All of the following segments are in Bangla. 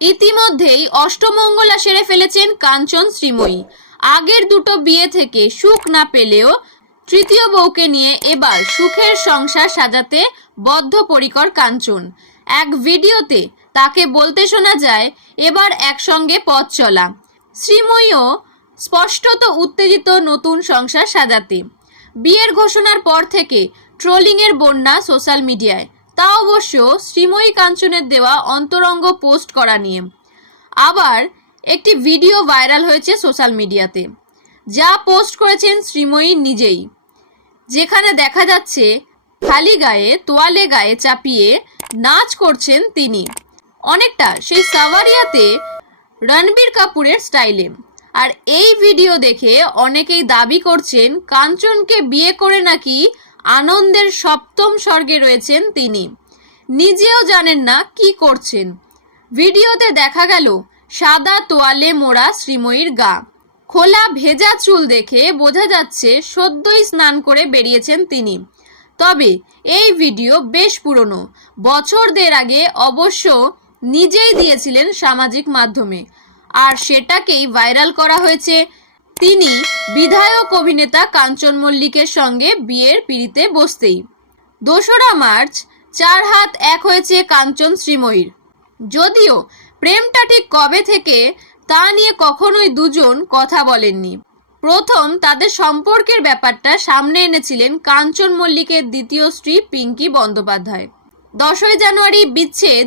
ইতিমধ্যেই অষ্টমঙ্গলা সেরে ফেলেছেন কাঞ্চন শ্রীময়ী। আগের দুটো বিয়ে থেকে সুখ না পেলেও তৃতীয় বউকে নিয়ে এবার সুখের সংসার সাজাতে বদ্ধপরিকর কাঞ্চন। এক ভিডিওতে তাকে বলতে শোনা যায়, এবার একসঙ্গে পথ চলা। শ্রীময়ীও স্পষ্টত উত্তেজিত নতুন সংসার সাজাতে। বিয়ের ঘোষণার পর থেকে ট্রোলিংয়ের বন্যা সোশ্যাল মিডিয়ায়। তা অবশ্য শ্রীময়ী কাঞ্চনের দেওয়া অন্তরঙ্গ পোস্ট করা নিয়ে। আবার একটি ভিডিও ভাইরাল হয়েছে সোশ্যাল মিডিয়াতে, যা পোস্ট করেছেন শ্রীময়ী নিজেই। যেখানে দেখা যাচ্ছে, খালি গায়ে, তোয়ালে গায়ে চাপিয়ে নাচ করছেন তিনি। অনেকটা সেই সাভারিয়াতে রণবীর কাপুরের স্টাইলে। আর এই ভিডিও দেখে অনেকেই দাবি করছেন, কাঞ্চনকে বিয়ে করে নাকি আনন্দের সপ্তম স্বর্গে রয়েছেন তিনি। নিজেও জানেন না কি করছেন। ভিডিওতে দেখা গেল, সাদা তোয়ালে মোড়া শ্রীময়ীর গা। খোলা ভেজা চুল দেখে বোঝা যাচ্ছে সদ্যই স্নান করে বেরিয়েছেন তিনি। তবে এই ভিডিও বেশ পুরনো। বছর দের আগে অবশ্য নিজেই দিয়েছিলেন সামাজিক মাধ্যমে। আর সেটাকেই ভাইরাল করা হয়েছে তিনি বিধায়ক অভিনেতা কাঞ্চন মল্লিকের সঙ্গে বিয়ের পিড়িতে বসতেই। দোসরা মার্চ, চার হাত এক হয়েছে কাঞ্চন শ্রীময়ীর। যদিও প্রেমটা ঠিক কবে থেকে তা নিয়ে কখনোই দুজন কথা বলেননি। প্রথম তাদের সম্পর্কের ব্যাপারটা সামনে এনেছিলেন কাঞ্চন মল্লিকের দ্বিতীয় স্ত্রী পিঙ্কি বন্দ্যোপাধ্যায়। দশই জানুয়ারি বিচ্ছেদ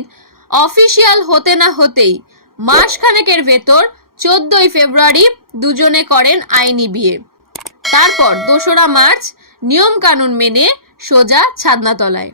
অফিসিয়াল হতে না হতেই মাসখানেকের ভেতর চোদ্দই ফেব্রুয়ারি দুজনে করেন আইনি বিয়ে। তারপর দোসরা মার্চ নিয়মকানুন মেনে সোজা ছাদনাতলায়।